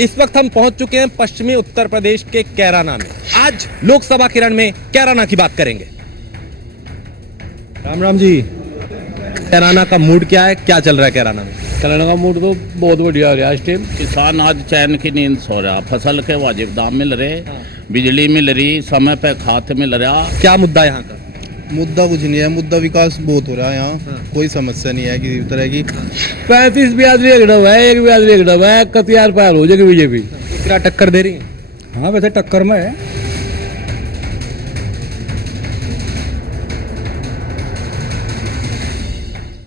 इस वक्त हम पहुंच चुके हैं पश्चिमी उत्तर प्रदेश के कैराना में। आज लोकसभा के रण में कैराना की बात करेंगे। राम राम जी, कैराना का मूड क्या है, क्या चल रहा है कैराना में? कैराना का मूड तो बहुत बढ़िया हो रहा है इस टाइम। किसान आज चैन की नींद सो रहा, फसल के वाजिब दाम मिल रहे, बिजली मिल रही, समय पे खाद मिल रहा। क्या मुद्दा यहाँ का? मुद्दा कुछ नहीं है, मुद्दा विकास बहुत हो रहा है यहाँ। कोई समस्या नहीं है किसी तरह की। 35 बियादरी एक डब है, एक बियादरी एक डब है, कतियार पार हो जाएगी बीजेपी। क्या टक्कर दे रही है? हाँ वैसे टक्कर में है।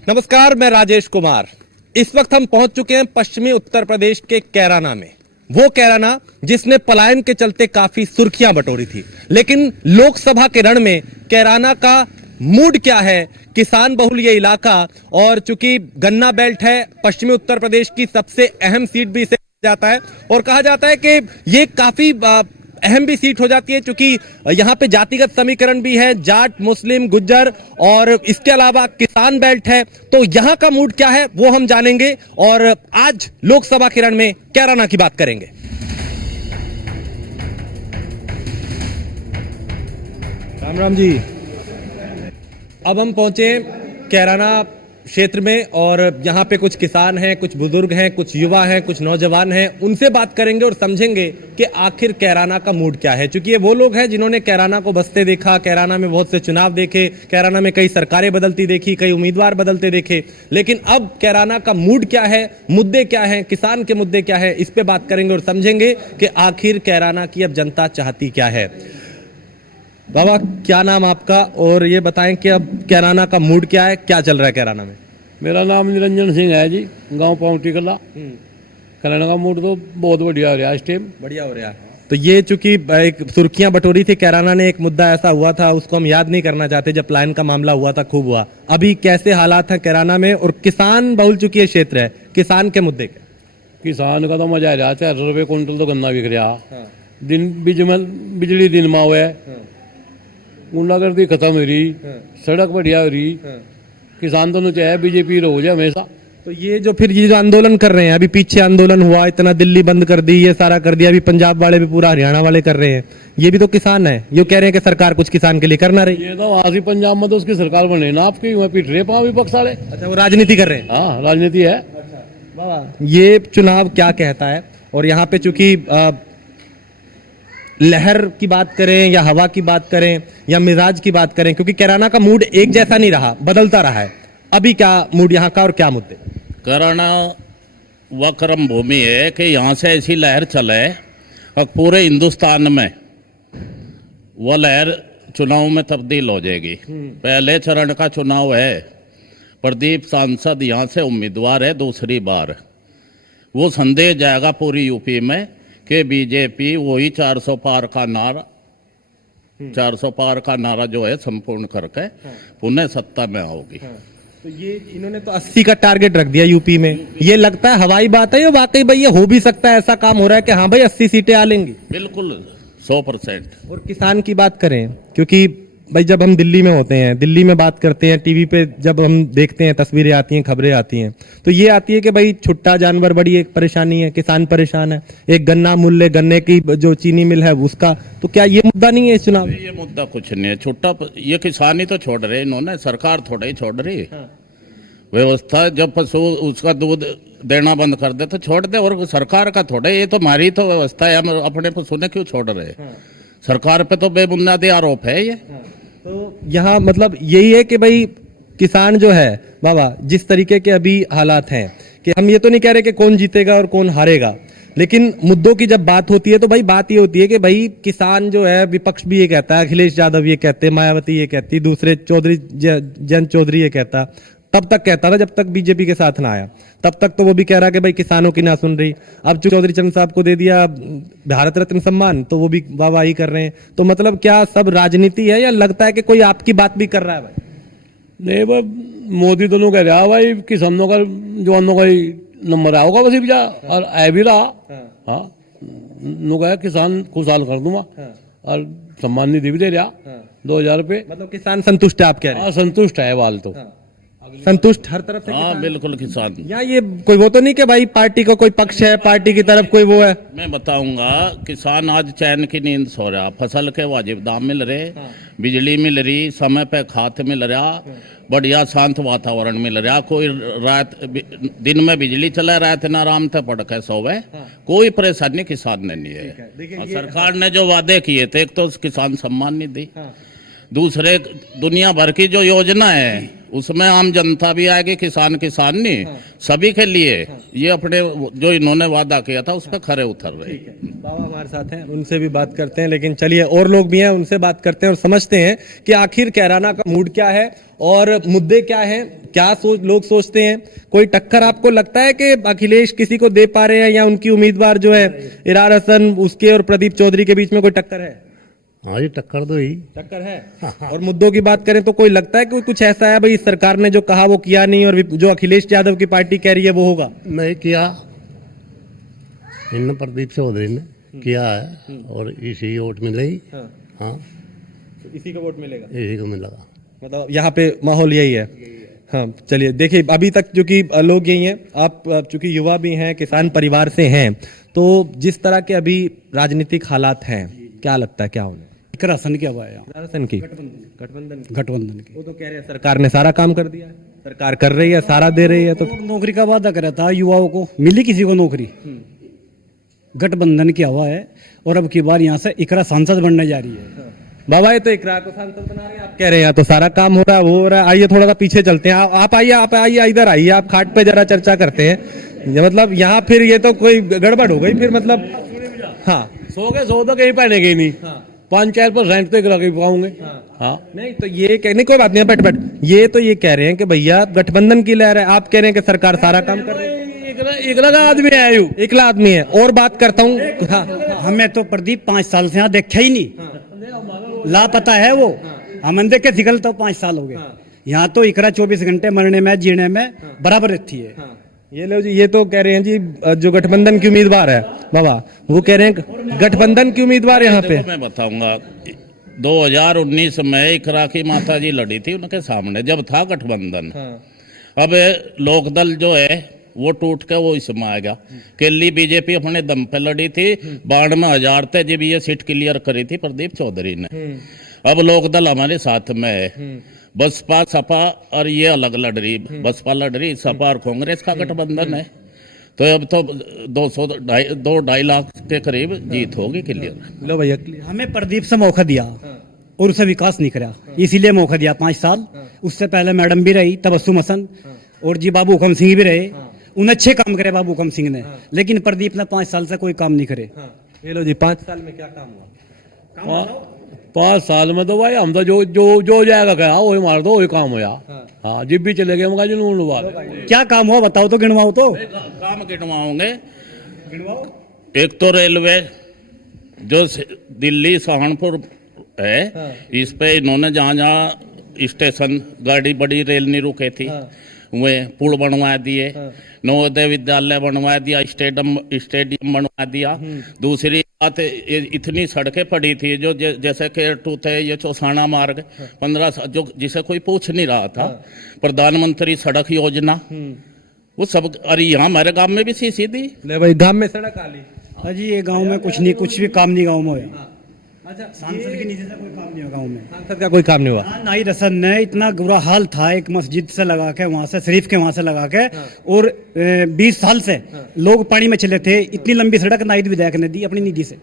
नमस्कार, मैं राजेश कुमार। इस वक्त हम पहुंच चुके हैं पश्चिमी उत्तर प्रदेश के कैराना में। वो कैराना जिसने पलायन के चलते काफी सुर्खियां बटोरी थी, लेकिन लोकसभा के रण में कैराना का मूड क्या है? किसान बहुल ये इलाका, और चूंकि गन्ना बेल्ट है, पश्चिमी उत्तर प्रदेश की सबसे अहम सीट भी इसे जाता है और कहा जाता है कि ये काफी अहम भी सीट हो जाती है, क्योंकि यहाँ पे जातिगत समीकरण भी है, जाट, मुस्लिम, गुज्जर, और इसके अलावा किसान बेल्ट है। तो यहाँ का मूड क्या है वो हम जानेंगे और आज लोकसभा के रण में कैराना की बात करेंगे। राम राम जी, अब हम पहुंचे कैराना क्षेत्र में और यहाँ पे कुछ किसान हैं, कुछ बुजुर्ग हैं, कुछ युवा हैं, कुछ नौजवान हैं। उनसे बात करेंगे और समझेंगे कि आखिर कैराना का मूड क्या है, क्योंकि ये वो लोग हैं जिन्होंने कैराना को बसते देखा, कैराना में बहुत से चुनाव देखे, कैराना में कई सरकारें बदलती देखी, कई उम्मीदवार बदलते देखे। लेकिन अब कैराना का मूड क्या है, मुद्दे क्या हैं, किसान के मुद्दे क्या है, इस पे बात करेंगे और समझेंगे कि आखिर कैराना की अब जनता चाहती क्या है। बाबा, क्या नाम आपका, और ये बताएं कि अब कैराना का मूड क्या है, क्या चल रहा है कैराना में? मेरा नाम निरंजन सिंह है जी, गांव पाउटी कला। कैराना का मूड तो बहुत बढ़िया हो रहा है इस टाइम। बढ़िया हो रहा है। तो ये चूंकि एक सुर्खियां बटोरी थी कैराना ने, एक मुद्दा ऐसा हुआ था, उसको हम याद नहीं करना चाहते, जब प्लान का मामला हुआ था, खूब हुआ। अभी कैसे हालात हैं कैराना में, और किसान बहुल चूंकि ये क्षेत्र है, किसान के मुद्दे क्या? किसान का तो मजा आ रहा, 4 रुपये कुंटल तो गन्ना बिक रहा। दिन बिजली दिन में हुआ, गुंडागर्दी खत्म हो रही, सड़क बढ़िया हो रही। किसान तो चाहे बीजेपी हो जाए हमेशा। तो ये जो फिर ये जो आंदोलन कर रहे हैं, अभी पीछे आंदोलन हुआ, इतना दिल्ली बंद कर दी, ये सारा कर दिया, अभी पंजाब वाले भी, पूरा हरियाणा वाले कर रहे हैं, ये भी तो किसान है। ये कह रहे हैं कि सरकार कुछ किसान के लिए करना रही। ये तो वहां से पंजाब में तो उसकी सरकार बने ना आपकी, वहाँ पीट रहे पाँव विपक्ष वाले। अच्छा, वो राजनीति कर रहे हैं। हाँ राजनीति है। ये चुनाव क्या कहता है? और यहाँ पे चूंकि लहर की बात करें या हवा की बात करें या मिजाज की बात करें, क्योंकि कैराना का मूड एक जैसा नहीं रहा, बदलता रहा है। अभी क्या मूड यहाँ का और क्या मुद्दे? कैराना वह कर्म भूमि है कि यहाँ से ऐसी लहर चले और पूरे हिंदुस्तान में वह लहर चुनाव में तब्दील हो जाएगी। पहले चरण का चुनाव है, प्रदीप सांसद यहाँ से उम्मीदवार है दूसरी बार। वो संदेश जाएगा पूरी यूपी में कि बीजेपी वही 400 पार का नारा, 400 पार का नारा जो है संपूर्ण करके पुनः सत्ता में आओगी। तो ये इन्होंने तो 80 का टारगेट रख दिया यूपी में। ये लगता है हवाई बात है या वाकई भाई ये हो भी सकता है, ऐसा काम हो रहा है कि हाँ भाई 80 सीटें आ लेंगी? बिल्कुल 100%। और किसान की बात करें, क्योंकि भाई जब हम दिल्ली में होते हैं, दिल्ली में बात करते हैं, टीवी पे जब हम देखते हैं, तस्वीरें आती हैं, खबरें आती हैं, तो ये आती है कि भाई छुट्टा जानवर बड़ी एक परेशानी है, किसान परेशान है, एक गन्ना मूल्य, गन्ने की जो चीनी मिल है उसका। तो क्या ये मुद्दा नहीं है इस चुनाव? ये मुद्दा कुछ नहीं है, छुट्टा ये किसान ही तो छोड़ रहे इन्होंने, सरकार थोड़ा ही छोड़ रही है। व्यवस्था जब पशु उसका दूध देना बंद कर दे तो छोड़ दे, और सरकार का थोड़ा, ये तो हमारी तो व्यवस्था है, हम अपने पशु ने क्यों छोड़ रहे? सरकार पे तो बेबुनियादी आरोप है ये। तो यहाँ मतलब यही है कि भाई किसान जो है बाबा, जिस तरीके के अभी हालात हैं, कि हम ये तो नहीं कह रहे कि कौन जीतेगा और कौन हारेगा, लेकिन मुद्दों की जब बात होती है तो भाई बात ये होती है कि भाई किसान जो है, विपक्ष भी ये कहता है, अखिलेश यादव ये कहते, मायावती ये कहती, दूसरे चौधरी जयंत चौधररी ये कहता, तब तक कहता था जब तक बीजेपी के साथ ना आया, तब तक तो वो भी कह रहा कि भाई किसानों की ना सुन रही। अब चौधरी चरण साहब को दे दिया भारत रत्न सम्मान, तो वो भी वाहवाही कर रहे हैं। तो मतलब क्या सब राजनीति है या लगता है कि कोई आपकी बात भी कर रहा है? भाई नहीं भाई, मोदी दोनों कह रहा भाई किसानों का, जवानों का ही नंबर आया होगा बस भी जा, और आ भी रहा। हाँ नो कहा किसान खुशहाल कर दूंगा, और सम्मान निधि भी दे रहा 2000 रुपये। मतलब किसान संतुष्ट है आप कह रहे हैं? हाँ संतुष्ट है वाल तो। संतुष्ट हर तरफ से हाँ किसान? बिल्कुल किसान। यहाँ ये कोई वो तो नहीं कि भाई पार्टी का कोई पक्ष है, पार्टी की तरफ कोई वो है? मैं बताऊंगा, किसान आज चैन की नींद सो रहा, फसल के वाजिब दाम मिल रहे, बिजली मिल रही, समय पे खाद मिल रहा, बढ़िया शांत वातावरण मिल रहा। कोई रात दिन में बिजली चला, रात न आराम से पड़ के सोवे, कोई परेशानी किसान ने नहीं है। और सरकार ने जो वादे किए थे, एक तो किसान सम्मान निधि, दूसरे दुनिया भर की जो योजना है उसमें आम जनता भी आएगी, किसान नहीं, सभी के लिए ये अपने जो इन्होंने वादा किया था उस पर खरे उतर रहे। बाबा हमारे साथ हैं, उनसे भी बात करते हैं, लेकिन चलिए और लोग भी हैं, उनसे बात करते हैं और समझते हैं कि आखिर कैराना का मूड क्या है और मुद्दे क्या हैं, क्या लोग सोचते हैं। कोई टक्कर आपको लगता है कि अखिलेश किसी को दे पा रहे हैं, या उनकी उम्मीदवार जो है इरार हसन उसके और प्रदीप चौधरी के बीच में कोई टक्कर है? हाँ जी, टक्कर तो ही टक्कर है। और मुद्दों की बात करें तो कोई लगता है कि कुछ ऐसा है भाई, सरकार ने जो कहा वो किया नहीं, और जो अखिलेश यादव की पार्टी कह रही है वो होगा? नहीं किया, इन प्रदीप चौधरी ने किया है और इसी वोट मिलेगी। हाँ, इसी का वोट मिलेगा, इसी को मिलेगा। मतलब यहाँ पे माहौल यही है। हाँ चलिए, देखिए अभी तक जो कि लोग यही हैं, आप चूंकि युवा भी हैं, किसान परिवार से हैं, तो जिस तरह के अभी राजनीतिक हालात हैं, क्या लगता है क्या होने? राशन की हवा है यहाँ। राशन की गठबंधन की वो तो कह रहे हैं सरकार ने सारा काम कर दिया है, सरकार कर रही है, सारा दे रही है। तो नौकरी का वादा करा था युवाओं को, मिली किसी को नौकरी? गठबंधन की हवा है और अब की बार यहाँ से इकरा सांसद बनने जा रही है। बाबा ये तो इकरार को सांसद बना रहे हैं, आप कह रहे हैं यहाँ तो सारा काम हो रहा है, वो हो रहा है। आइए थोड़ा सा पीछे चलते हैं, आप आइए इधर आइए, आप खाट पे जरा चर्चा करते हैं। मतलब यहाँ फिर ये तो कोई गड़बड़ हो गई फिर, मतलब हाँ सो तो कहीं पहने गई नहीं, 5-4% तो करा के पाऊंगे। हाँ नहीं तो ये कहने कोई बात नहीं, बट ये तो ये कह रहे हैं कि भैया गठबंधन की लहर है, आप कह रहे हैं कि सरकार सारा काम कर रही है। एकला का आदमी है, एकला आदमी है। और बात करता हूँ, हाँ हमें तो प्रदीप 5 साल से यहाँ देखा ही नहीं, लापता है वो। हम देख के सिकल तो 5 साल हो गए। यहाँ तो इकरा 24 घंटे मरने में जीने में बराबर रहती है। ये लो जी, ये तो कह रहे हैं जी जो गठबंधन की उम्मीदवार है बाबा, वो कह रहे हैं गठबंधन की उम्मीदवार यहाँ पे। मैं बताऊंगा, 2019 में इकरा की माता जी लड़ी थी उनके सामने, जब था गठबंधन। अब लोकदल जो है वो टूट के वो इसमें आ गया। केली बीजेपी अपने दम पे लड़ी थी, 92,000 थे जब ये सीट क्लियर करी थी प्रदीप चौधरी ने। अब लोकदल हमारे साथ में है, बसपा सपा और ये अलग लड़ रही, बसपा लड़ रही, सपा और कांग्रेस का गठबंधन है। तो अब तो 2-2.5 लाख के करीब जीत होगी क्लियर। लो भैया, हमें प्रदीप से मौका दिया और उसे विकास नहीं करा, इसीलिए मौका दिया 5 साल। उससे पहले मैडम भी रही तबस्सुम हसन, और जी बाबू हुकम सिंह भी रहे, उन्हें अच्छे काम करे बाबू हुकम सिंह ने, लेकिन प्रदीप ने 5 साल से कोई काम नहीं करे। ये लो जी, 5 साल में क्या काम हुआ? 5 साल में तो भाई हम तो जो जाएगा क्या वही मार दो, वही काम होया। हाँ, जिब भी चले गए हम जुनून बात। क्या काम हुआ बताओ तो, गिनवाओ तो। काम गिनवाओगे, एक तो रेलवे जो दिल्ली सहारनपुर है, इस पे इन्होंने जहाँ जहाँ स्टेशन गाड़ी बड़ी रेल नहीं रुके थी, वे पुल बनवा दिए, नवोदय विद्यालय बनवा दिया, स्टेडियम बनवा दिया। दूसरी बात, इतनी सड़कें पड़ी थी जो जैसे केरटू थे, ये चौसाना मार्ग 15 जो जिसे कोई पूछ नहीं रहा था, प्रधानमंत्री सड़क योजना, वो सब। अरे यहाँ हमारे गांव में भी सीधी ले भाई, गांव में सड़क आली। अजी ये गांव में कुछ नहीं, कुछ भी काम नहीं गांव में हुआ। अच्छा, सांसद की नीति से कोई काम नहीं हुआ गांव में। सांसद का कोई काम नहीं हुआ। नाई रसन ने इतना बुरा हाल था, एक मस्जिद से लगा के वहां से, शरीफ के वहां से लगा के, और 20 साल से लोग पानी में चले थे। इतनी लंबी सड़क नाई विधायक ने दी अपनी निधि से,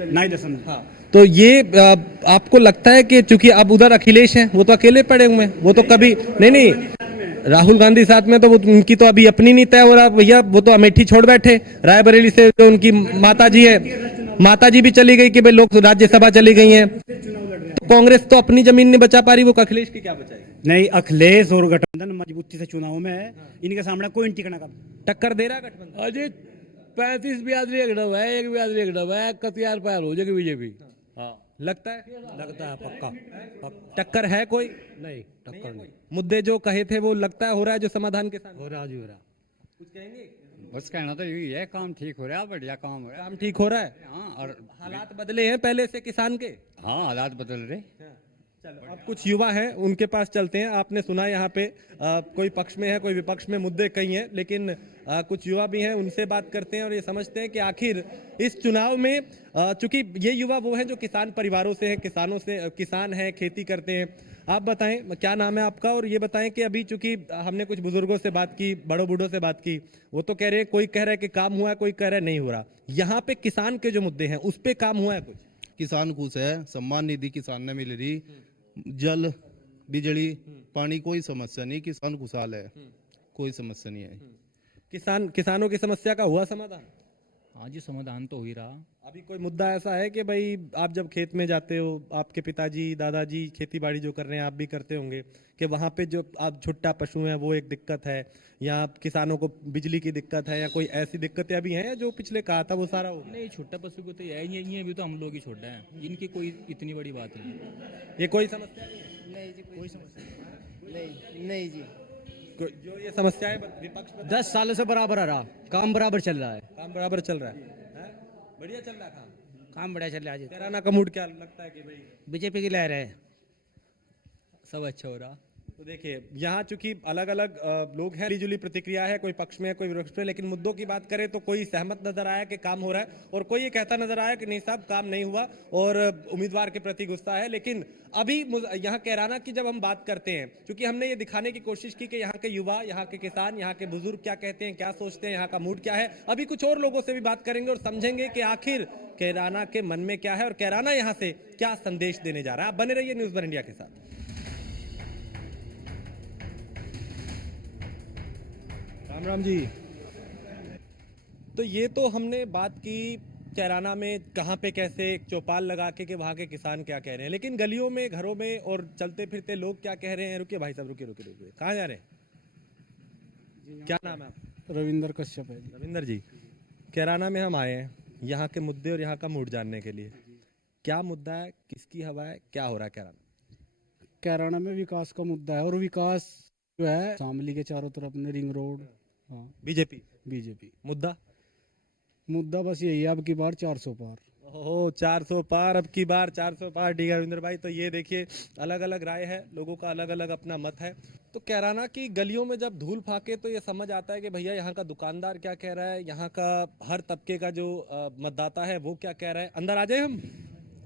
नाई रसन ने। तो ये आपको लगता है कि चूंकि अब उधर अखिलेश हैं, वो तो अकेले पड़े हुए हैं, वो तो कभी नहीं राहुल गांधी साथ में, तो वो उनकी तो अभी अपनी नहीं तय हो रहा भैया, वो तो अमेठी छोड़ बैठे। रायबरेली से जो उनकी माता जी है, माता जी भी चली गई कि भाई लोग राज्यसभा चली गई हैं। तो कांग्रेस तो अपनी जमीन नहीं बचा पा रही, वो अखिलेश की क्या बचाएगी? नहीं, अखिलेश और गठबंधन मजबूती से चुनाव में है, इनके सामने कोई टिकना का टक्कर दे रहा है गठबंधन। अजय 35 बियादरी एक डब है, एक बियादरी एक डब है, कतियार पैर हो जाएगी बीजेपी। हाँ, लगता है पक्का। टक्कर है कोई? नहीं, टक्कर नहीं। मुद्दे जो कहे थे वो लगता है हो रहा है जो समाधान के साथ हो रहा जी, हो रहा। कुछ कहेंगे? बस कहना तो यही है, काम ठीक हो रहा है, बढ़िया काम हो रहा है। काम ठीक हो रहा है। हाँ, और हालात बदले हैं पहले से किसान के। हाँ, हालात बदल रहे। अब कुछ युवा हैं, उनके पास चलते हैं। आपने सुना यहाँ पे कोई पक्ष में है, कोई विपक्ष में, मुद्दे कई हैं, लेकिन कुछ युवा भी हैं, उनसे बात करते हैं और ये समझते हैं कि आखिर इस चुनाव में चूंकि ये युवा वो हैं जो किसान परिवारों से हैं, किसान हैं, खेती करते हैं। आप बताएं क्या नाम है आपका, और ये बताएं कि अभी चूंकि हमने कुछ बुजुर्गों से बात की, बड़ों बूढ़ों से बात की, वो तो कह रहे हैं, कोई कह रहा है कि काम हुआ है, कोई कह रहा है नहीं हो रहा। यहाँ पे किसान के जो मुद्दे हैं उस पे काम हुआ है कुछ? किसान खुश है, सम्मान निधि किसान ने मिल रही, जल बिजली पानी कोई समस्या नहीं, किसान खुशहाल है, कोई समस्या नहीं है। किसानों की समस्या का हुआ समाधान? हाँ जी, समाधान तो हो ही रहा। अभी कोई मुद्दा ऐसा है कि भाई आप जब खेत में जाते हो, आपके पिताजी दादाजी खेती बाड़ी जो कर रहे हैं, आप भी करते होंगे, कि वहाँ पे जो आप छुट्टा पशु हैं वो एक दिक्कत है, या किसानों को बिजली की दिक्कत है, या कोई ऐसी दिक्कतें अभी हैं जो पिछले कहा था वो सारा हो? नहीं, छोटा पशु को तो यही नहीं है, अभी तो हम लोग ही छोटा है, इनकी कोई इतनी बड़ी बात नहीं है। ये कोई समस्या नहीं है? नहीं जी, कोई समस्या नहीं जी। जो ये समस्या है विपक्ष में 10 सालों से बराबर आ रहा, काम बराबर चल रहा है। काम बराबर चल रहा है, हैं? बढ़िया चल रहा है काम बढ़िया चल रहा है। कैराना का मूड क्या लगता है कि भाई बीजेपी की लहर है, सब अच्छा हो रहा। तो देखिए यहाँ चूंकि अलग अलग लोग हैं, मिली-जुली प्रतिक्रिया है, कोई पक्ष में है, कोई विपक्ष में, लेकिन मुद्दों की बात करें तो कोई सहमत नजर आया कि काम हो रहा है, और कोई ये कहता नजर आया कि नहीं साहब काम नहीं हुआ और उम्मीदवार के प्रति गुस्सा है। लेकिन अभी यहाँ कैराना की जब हम बात करते हैं, क्योंकि हमने ये दिखाने की कोशिश की कि यहाँ के युवा, यहाँ के किसान, यहाँ के बुजुर्ग क्या कहते हैं, क्या सोचते हैं, यहाँ का मूड क्या है। अभी कुछ और लोगों से भी बात करेंगे और समझेंगे कि आखिर कैराना के मन में क्या है और कैराना यहाँ से क्या संदेश देने जा रहा है। आप बने रहिए न्यूज़ वन इंडिया के साथ। राम राम जी। तो ये तो हमने बात की कैराना में कहाँ पे कैसे चौपाल लगा के कि वहाँ के किसान क्या कह रहे हैं, लेकिन गलियों में, घरों में और चलते फिरते लोग क्या कह रहे हैं। रुकिए भाई साहब, रुकिए, कहाँ जा रहे हैं? क्या नाम है आपका? रविंदर कश्यप है। रविंदर जी, कैराना में हम आए हैं यहाँ के मुद्दे और यहाँ का मूड जानने के लिए। क्या मुद्दा है, किसकी हवा है, क्या हो रहा है कैराना? कैराना में विकास का मुद्दा है, और विकास जो है शामली के चारों तरफ में रिंग रोड। हाँ, बीजेपी मुद्दा बस यही है, अब की बार 400 पार। ओहो, 400 पार, अब की बार 400 पार। ठीक है रविंद्र भाई, तो ये देखिए अलग अलग राय है, लोगों का अलग अलग अपना मत है। तो कैराना की गलियों में जब धूल फाके तो ये समझ आता है कि भैया यहाँ का दुकानदार क्या कह रहा है, यहाँ का हर तबके का जो मतदाता है वो क्या कह रहा है। अंदर आ जाए, हम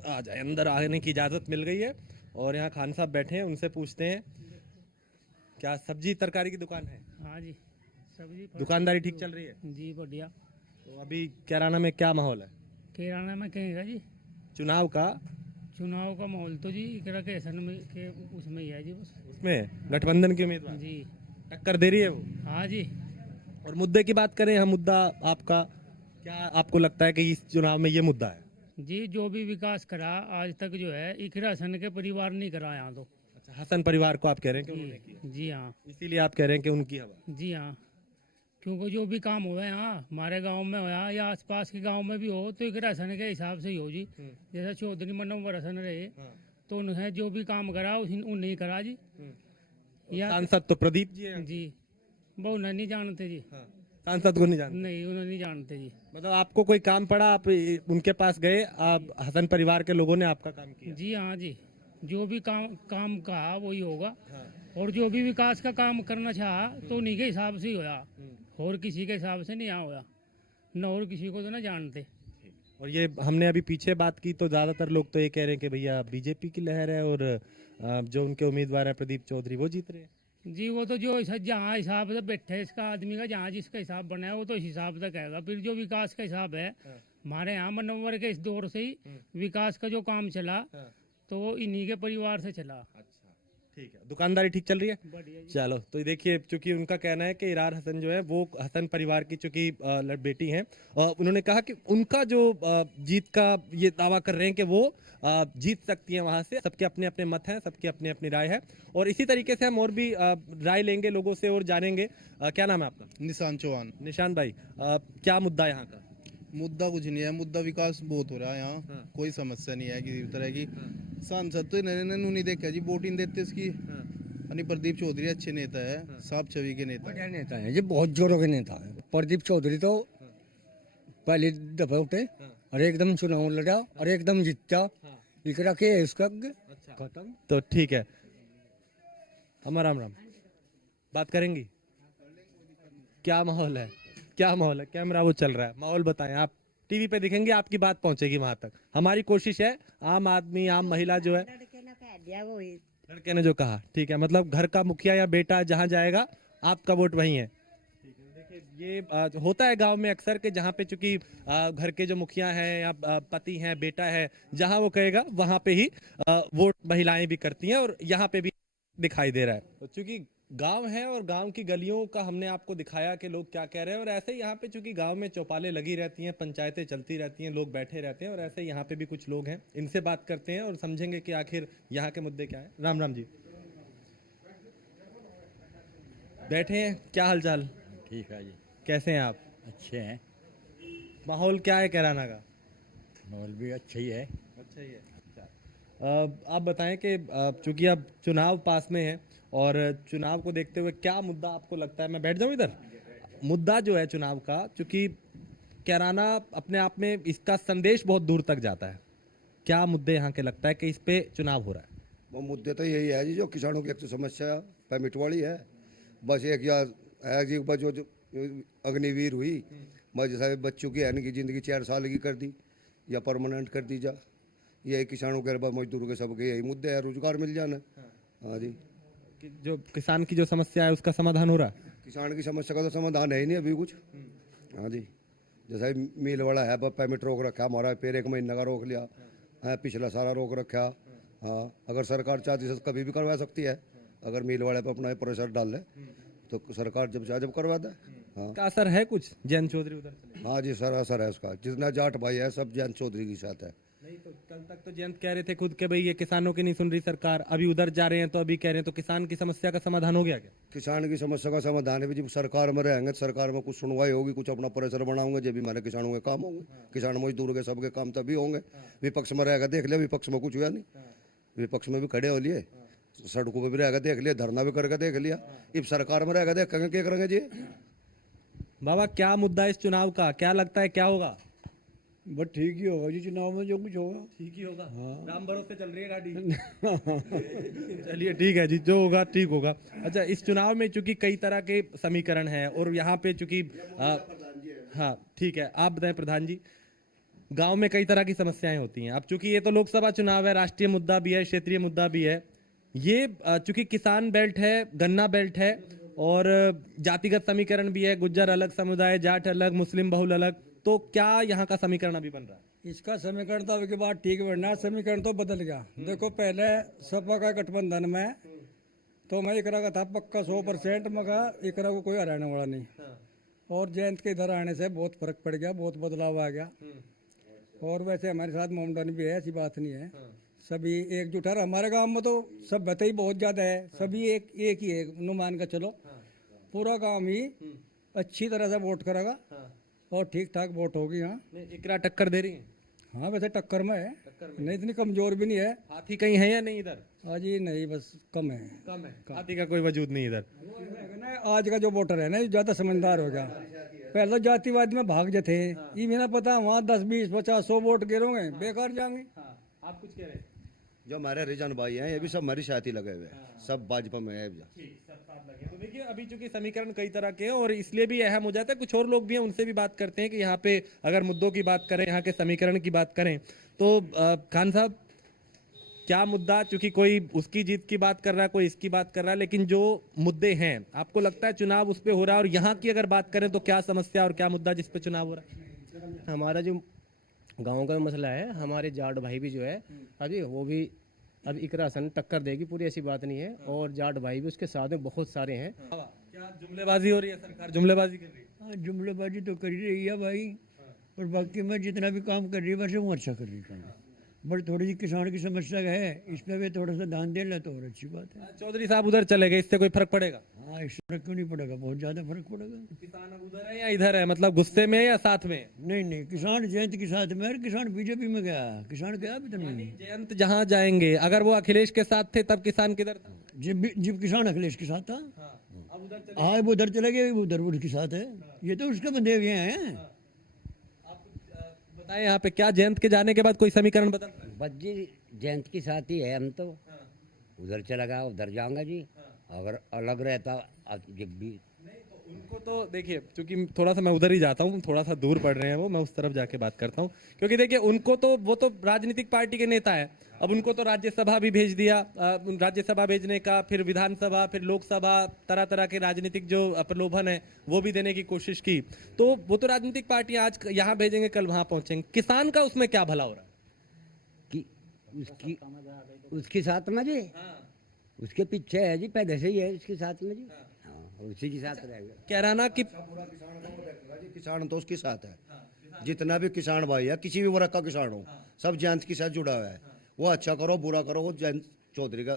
आ जाए, अंदर आने की इजाज़त मिल गई है और यहाँ खान साहब बैठे हैं, उनसे पूछते हैं क्या सब्जी तरकारी की दुकान है? हाँ जी, सब्जी दुकानदारी ठीक चल रही है जी, बढ़िया। तो अभी कैराना में क्या माहौल है किराना में कहेगा जी, चुनाव का? चुनाव का माहौल तो जी इकरा के हसन में के उसमें ही है जी, बस उसमें गठबंधन की उम्मीदवार जी टक्कर दे रही है वो। हाँ जी। और मुद्दे की बात करें हम, मुद्दा आपका क्या आपको लगता है कि इस चुनाव में ये मुद्दा है? जी, जो भी विकास करा आज तक जो है इकरा हसन के परिवार नहीं करा यहाँ तो। अच्छा, हसन परिवार को आप कह रहे हैं कि उन्होंने किया, जी हाँ, इसीलिए आप कह रहे हैं कि उनकी हवा? जी हाँ, क्योंकि जो भी काम हुआ यहाँ हमारे गांव में होया या आसपास के गांव में भी हो तो इकरा हसन के हिसाब से ही हो जी। जैसे चौधरी मनोवर हसन रहे तो उन्हें जो भी काम करा उन्हें करा जी। या सांसद तो प्रदीप जी हैं जी, वो उन्हें नहीं जानते जी। सांसद को नहीं जानते? नहीं, उन्हें नहीं जानते जी। मतलब आपको कोई काम पड़ा, आप उनके पास गए, आप हसन परिवार के लोगों ने आपका काम किया? जी हाँ जी, जो भी काम कहा वही होगा। और जो भी विकास का काम करना चाहा तो उन्हीं के हिसाब से ही होया, और किसी के हिसाब से नहीं यहाँ होया, न और किसी को तो ना जानते। और ये हमने अभी पीछे बात की तो ज्यादातर लोग तो ये कह रहे हैं कि भैया बीजेपी की लहर है और जो उनके उम्मीदवार है प्रदीप चौधरी वो जीत रहे हैं। जी, वो तो जो जहाँ हिसाब से बैठे इसका आदमी का, जहाँ जिसका हिसाब बना है वो तो इस हिसाब से कहेगा। फिर जो विकास का हिसाब है हमारे यहाँ मनोवर के इस दौर से ही विकास का जो काम चला तो वो इन्हीं के परिवार से चला। अच्छा, ठीक है। दुकानदारी ठीक चल रही है? बढ़िया जी। चलो, तो देखिए चूंकि उनका कहना है कि इरार हसन जो है वो हसन परिवार की चूंकि बेटी हैं, उन्होंने कहा कि उनका जो जीत का ये दावा कर रहे हैं कि वो जीत सकती हैं वहां से। सबके अपने अपने मत हैं, सबकी अपनी अपनी राय है, और इसी तरीके से हम और भी राय लेंगे लोगों से और जानेंगे। क्या नाम है आपका? निशान चौहान। निशान भाई, क्या मुद्दा है यहाँ का? मुद्दा कुछ नहीं है, मुद्दा विकास बहुत हो रहा है यहाँ, कोई समस्या नहीं है किसी तरह की। सांसद तो इन्होंने नहीं देखा जी, वोटिंग देते इसकी। प्रदीप चौधरी अच्छे नेता है, साफ छवि के नेता बढ़िया नेता है जी, बहुत जोरों के नेता है। प्रदीप चौधरी तो पहली दफा उठे और एकदम चुनाव लड़ा और एकदम जीता। इकरा के है इसका अच्छा खत्म। तो ठीक है, हमारा राम राम बात करेंगी। क्या माहौल है, क्या माहौल है? कैमरा वो चल रहा है, माहौल बताएं। आप टीवी पे दिखेंगे, आपकी बात पहुंचेगी वहां तक। हमारी कोशिश है, आम आदमी, आम महिला जो है, लड़के ने जो कहा ठीक है, मतलब घर का मुखिया या बेटा जहां जाएगा आपका वोट वहीं है। देखिए ये होता है गांव में अक्सर के, जहाँ पे चूंकि घर के जो मुखिया हैं या पति हैं, बेटा है, जहां वो कहेगा वहां पे ही वोट महिलाएं भी करती हैं, और यहाँ पे भी दिखाई दे रहा है। तो चूंकि गांव है और गांव की गलियों का हमने आपको दिखाया कि लोग क्या कह रहे हैं, और ऐसे ही यहाँ पे चूंकि गांव में चौपालें लगी रहती हैं, पंचायतें चलती रहती हैं, लोग बैठे रहते हैं, और ऐसे यहाँ पे भी कुछ लोग हैं, इनसे बात करते हैं और समझेंगे कि आखिर यहाँ के मुद्दे क्या है। राम राम जी, बैठे हैं, क्या हालचाल? ठीक है जी, कैसे हैं आप? अच्छे हैं। माहौल क्या है कैराना का? माहौल भी अच्छा ही है। अच्छा ही है। आप बताएं कि चूंकि अब चुनाव पास में है, और चुनाव को देखते हुए क्या मुद्दा आपको लगता है, मैं बैठ जाऊं इधर, मुद्दा जो है चुनाव का, चूंकि कैराना अपने आप में इसका संदेश बहुत दूर तक जाता है, क्या मुद्दे यहाँ के लगता है कि इस पे चुनाव हो रहा है? वो मुद्दे तो यही है जी, जो किसानों की एक तो समस्या परमिट वाली है, बस एक या है जी, बस जो अग्निवीर हुई, बस जैसा बच्चों की है की ज़िंदगी 4 साल की कर दी या परमानेंट कर दी जा, यही किसानों के, मजदूरों के सबके यही मुद्दे है, रोजगार मिल जाना। हाँ जी, कि जो किसान की जो समस्या है उसका समाधान हो रहा है? किसान की समस्या का तो समाधान है ही नहीं अभी कुछ। हाँ जी, जैसा ही मिल वाला है, परमिट रोक रखा हमारा, फिर 1 महीने का रोक लिया है, पिछला सारा रोक रखा। हाँ, अगर सरकार चाहती है कभी भी करवा सकती है, अगर मिल वाले पर अपना प्रेशर डाल ले तो सरकार जब चाहे जब करवा दे। हाँ, का असर है कुछ? जैन चौधरी उधर चले हाँ जी, सर असर है उसका, जितना जाट भाई है सब जयंत चौधरी के साथ है। नहीं, तो कल तक तो जयंत कह रहे थे खुद के भाई ये किसानों की नहीं सुन रही सरकार, अभी उधर जा रहे हैं तो अभी कह रहे हैं, तो किसान की समस्या का समाधान हो गया क्या? किसान की समस्या का समाधान है भी, जब सरकार में रहेंगे तो सरकार में कुछ सुनवाई होगी, कुछ अपना प्रेशर बनाओगे, जब भी हमारे किसानों के काम होंगे, किसान मजदूर के सबके काम तभी होंगे। विपक्ष में रहेगा देख लिया, विपक्ष में कुछ हुआ नहीं, विपक्ष में भी खड़े हो लिए, सड़कों पर भी रहेगा देख लिया, धरना भी करके देख लिया, अब सरकार में रहेगा देखेंगे क्या करेंगे जी। बाबा क्या मुद्दा है इस चुनाव का, क्या लगता है क्या होगा? बस ठीक ही होगा जी, चुनाव में जो कुछ होगा ठीक ही होगा। राम भरोसे चल रही है गाड़ी। चलिए ठीक है जी, जो होगा ठीक होगा। अच्छा, इस चुनाव में चूंकि कई तरह के समीकरण हैं, और यहाँ पे चूंकि हाँ ठीक है, आप बताएं प्रधान जी, गांव में कई तरह की समस्याएं होती हैं। अब चूंकि ये तो लोकसभा चुनाव है, राष्ट्रीय मुद्दा भी है, क्षेत्रीय मुद्दा भी है, ये चूंकि किसान बेल्ट है, गन्ना बेल्ट है, और जातिगत समीकरण भी है, गुज्जर अलग समुदाय, जाट अलग, मुस्लिम बहुल अलग, तो क्या यहाँ का समीकरण अभी बन रहा है? इसका समीकरण तो अभी के बाद ठीक बनना है, समीकरण तो बदल गया। देखो पहले सपा का गठबंधन में तो मैं इकरा का था पक्का 100%, मगर इकरा को कोई हराने वाला नहीं, और जयंत के इधर आने से बहुत फर्क पड़ गया, बहुत बदलाव आ गया। और वैसे हमारे साथ मोमडन भी है, ऐसी बात नहीं है, सभी एकजुट है। हमारे गांव में तो सभ्यता ही बहुत ज्यादा है, सभी एक ही है, नुमान का चलो पूरा गांव ही अच्छी तरह से वोट करेगा और ठीक ठाक वोट होगी। हाँ, इकरा टक्कर दे रही है? हाँ वैसे टक्कर में है, नहीं इतनी कमजोर भी नहीं है। हाथी कहीं है या नहीं इधर? आज ही नहीं, बस कम है, कम है, हाथी का कोई वजूद नहीं इधर। आज का जो वोटर है ना ज्यादा समझदार हो गया, पहले तो जातिवाद में भाग जाते ये मेरा पता वहाँ 10 20 50 100 वोट गिरोगे बेकार जाएंगे। आप कुछ कह रहे हैं? जो हमारे हरिजन भाई हैं ये भी सब हमारी साथ ही लगे हुए हैं, सब भाजपा में है। तो देखिए अभी चूंकि समीकरण कई तरह के हैं, और इसलिए भी अहम हो जाता है, कुछ और लोग भी हैं, उनसे भी बात करते हैं कि यहाँ पे अगर मुद्दों की बात करें, यहाँ के समीकरण की बात करें, तो खान साहब क्या मुद्दा, चूंकि कोई उसकी जीत की बात कर रहा है, कोई इसकी बात कर रहा है, लेकिन जो मुद्दे हैं आपको लगता है चुनाव उस पर हो रहा है, और यहाँ की अगर बात करें तो क्या समस्या और क्या मुद्दा जिस पे चुनाव हो रहा है? हमारा जो गांव का मसला है, हमारे जाट भाई भी जो है अभी वो भी अब इकरा सन टक्कर देगी, पूरी ऐसी बात नहीं है, और जाट भाई भी उसके साथ में बहुत सारे हैं। क्या जुमलेबाजी हो रही है? सरकार जुमलेबाजी कर रही है? हाँ, जुमलेबाजी तो कर ही रही है भाई, और बाकी मैं जितना भी काम कर रही है वैसे वो अच्छा कर रही है, बट थोड़ी सी किसान की समस्या है, इस पर भी थोड़ा सा ध्यान दे ले तो और अच्छी बात है। चौधरी साहब उधर चले गए, इससे कोई फर्क पड़ेगा? हाँ, इससे फर्क क्यों नहीं पड़ेगा, बहुत ज्यादा फर्क पड़ेगा। किसान अब उधर है या इधर है, मतलब गुस्से में या साथ में? नहीं, किसान जयंत के साथ में, किसान बीजेपी में गया, किसान गया भी तो नहीं। जयंत जहां जाएंगे, अगर वो अखिलेश के साथ थे तब किसान किधर था? जब किसान अखिलेश के साथ था, अब उधर चले, हाँ वो उधर चले गए, उधर उसके साथ है, ये तो उसके बंदे हुए हैं। आप यहाँ पे क्या जयंत के जाने के बाद कोई समीकरण बदल रहा है? बस जी जयंत की साथ ही है हम तो उधर चला गया उधर जाऊंगा जी अगर अलग रहता अब जब भी उनको तो देखिए, क्योंकि थोड़ा सा मैं उधर ही जाता हूँ, थोड़ा सा दूर पड़ रहे हैं वो, मैं उस तरफ जाके बात करता हूँ। क्योंकि देखिए उनको तो वो तो राजनीतिक पार्टी के नेता है, अब उनको तो राज्यसभा भी भेज दिया, राज्यसभा भेजने का, फिर विधानसभा, फिर लोकसभा, तरह तरह के राजनीतिक जो प्रलोभन है वो भी देने की कोशिश की। तो वो तो राजनीतिक पार्टियां आज यहाँ भेजेंगे, कल वहां पहुंचेंगे। किसान का उसमें क्या भला हो रहा है कि उसके साथ में जी उसके पीछे है जी, पहले से ही है उसके साथ में जी। हाँ, उसी के साथ रहेगा। कैराना की किसान तो उसके साथ है, जितना भी किसान भाई है, किसी भी वर्ग का किसान हो, सब जयंत के साथ जुड़ा हुआ है। वो अच्छा करो बुरा करो, वो जयंत चौधरी का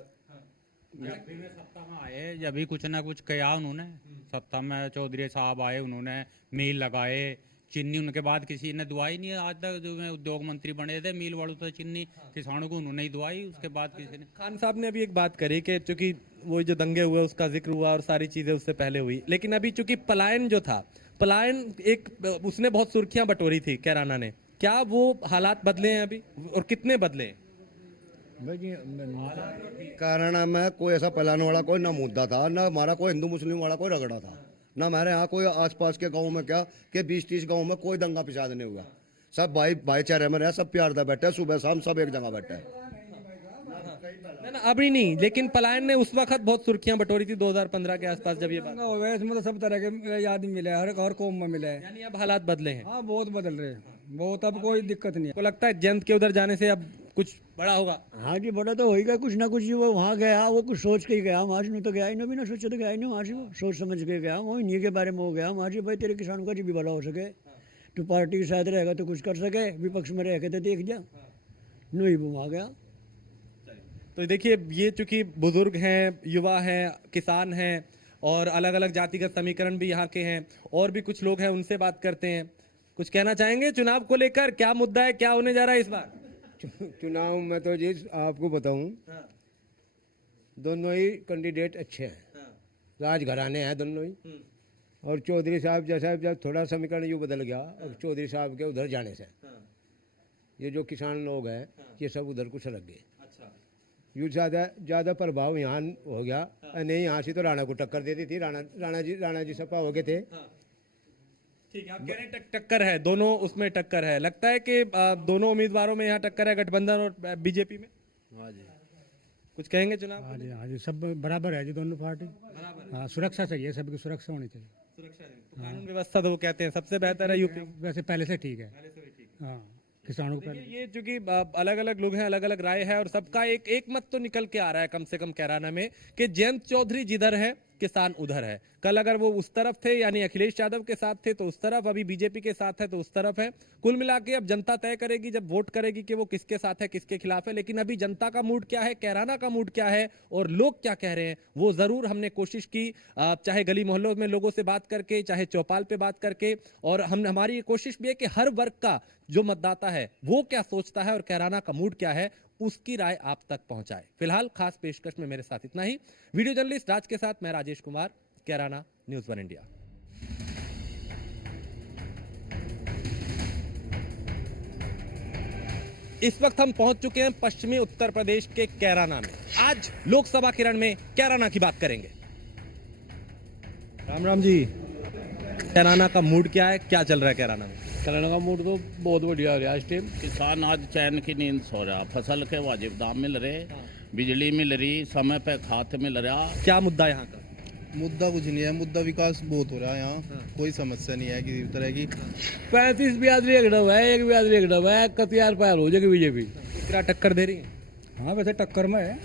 सत्ता में आए जब भी कुछ ना कुछ किया उन्होंने। सत्ता में चौधरी साहब आए, उन्होंने मिल लगाए, चीनी उनके बाद किसी ने दुआई नहीं है आज तक। जो मैं उद्योग मंत्री बने थे, मिल वालों तो चीनी किसानों को उन्होंने ही दुआई, उसके बाद किसी ने। खान साहब ने अभी एक बात करी कि चूंकि वो जो दंगे हुए उसका जिक्र हुआ और सारी चीजें उससे पहले हुई, लेकिन अभी चूंकि पलायन जो था, पलायन एक उसने बहुत सुर्खियां बटोरी थी कैराना ने, क्या वो हालात बदले हैं अभी और कितने बदले हैं? कारण में कोई ऐसा पलाने वाला कोई ना मुद्दा था, ना हमारा कोई हिंदू मुस्लिम वाला कोई रगड़ा था, ना हमारे यहाँ कोई आसपास के गांव में क्या कि 20-30 गांव में कोई दंगा पिसाद नहीं हुआ। सब भाईचारे में रहे, सब प्यार से बैठे, सुबह शाम सब एक जगह बैठे। ना अभी नहीं, लेकिन पलायन ने उस वक्त बहुत सुर्खियां बटोरी थी 2015 के आसपास जब ये बात। इसमें तो सब तरह के आदमी मिले हैं, हर कौम में मिले हैं। यानी अब हालात बदले हैं। हाँ बहुत बदल रहे हैं, बहुत, अब कोई दिक्कत नहीं है। को लगता है जयंत के उधर जाने से अब कुछ बड़ा होगा? हाँ जी बड़ा तो होगा, कुछ ना कुछ। वो वहाँ गया, वो कुछ सोच के ही गया, वहाँ से तो गया ही ना, बिना सोचे तो गया ही नहीं वहाँ से। वो सोच समझ के गया, वो इन्हीं के बारे में हो गया वहाँ से, भाई तेरे किसानों का जी भी भला हो सके, तो पार्टी के साथ रहेगा तो कुछ कर सके, विपक्ष में रह के तो देख जा, नहीं वो वहाँ गया। तो देखिए ये चूंकि बुजुर्ग हैं, युवा हैं, किसान हैं और अलग अलग जातिगत समीकरण भी यहाँ के हैं, और भी कुछ लोग हैं, उनसे बात करते हैं। कुछ कहना चाहेंगे चुनाव को लेकर? क्या मुद्दा है, क्या होने जा रहा है इस बार चुनाव में? तो जी आपको बताऊं, दोनों ही कैंडिडेट अच्छे हैं, राजघराने हैं दोनों ही। और चौधरी साहब जैसा जब थोड़ा समीकरण यूँ बदल गया अब चौधरी साहब के उधर जाने से, ये जो किसान लोग हैं ये सब उधर को सरक गए। यूँ ज़्यादा प्रभाव यहाँ हो गया। नहीं, यहाँ से तो राणा को टक्कर देती थी, राणा जी सपा हो गए थे। ठीक है, आप कह रहे हैं टक्कर है, दोनों उसमें टक्कर है। लगता है कि दोनों उम्मीदवारों में यहाँ टक्कर है, गठबंधन और बीजेपी में। हाँ जी, कुछ कहेंगे चुनाव? हाँ जी, हाँ जी, सब बराबर है जी, दोनों पार्टी। हाँ, सुरक्षा चाहिए, सबकी सुरक्षा होनी चाहिए। सुरक्षा तो कानून व्यवस्था तो वो कहते हैं सबसे बेहतर है यूपी। वैसे पहले से ठीक है। हाँ, किसानों को ये चूंकि अलग अलग लोग हैं, अलग अलग राय है, और सबका एक मत तो निकल के आ रहा है कम से कम कैराना में कि जयंत चौधरी जिधर है किसान उधर है। कल अगर वो उस तरफ थे यानी अखिलेश यादव के साथ थे तो उस तरफ, अभी बीजेपी के साथ है तो उस तरफ है। कुल मिला के अब जनता तय करेगी जब वोट करेगी कि वो किसके साथ है किसके खिलाफ है। लेकिन अभी जनता का मूड क्या है, कैराना का मूड क्या है और लोग क्या कह रहे हैं वो जरूर हमने कोशिश की, चाहे गली मोहल्लों में लोगों से बात करके, चाहे चौपाल पे बात करके, और हमारी ये कोशिश भी है कि हर वर्ग का जो मतदाता है वो क्या सोचता है और कैराना का मूड क्या है उसकी राय आप तक पहुंचाए। फिलहाल खास पेशकश में मेरे साथ इतना ही। वीडियो जर्नलिस्ट राज के साथ मैं राजेश कुमार, कैराना, न्यूज़ 1 इंडिया। इस वक्त हम पहुंच चुके हैं पश्चिमी उत्तर प्रदेश के कैराना में। आज लोकसभा किरण में कैराना की बात करेंगे। राम राम जी। कैराना का मूड क्या है, क्या चल रहा है कैराना में? कैराना का मूड तो बहुत बढ़िया हो रहा है इस टाइम। किसान आज चैन की नींद सो रहा, फसल के वाजिब दाम मिल रहे, बिजली मिल रही, समय पे खाद मिल रहा। क्या मुद्दा यहाँ का? मुद्दा कुछ नहीं है, मुद्दा विकास बहुत हो रहा है यहाँ, कोई समस्या नहीं है किसी तरह की। 35 बियादरी एक डब है, एक बियादरी एक डब है, कतियार पैर हो जाएगी बीजेपी। क्या टक्कर दे रही है? हाँ वैसे टक्कर में है।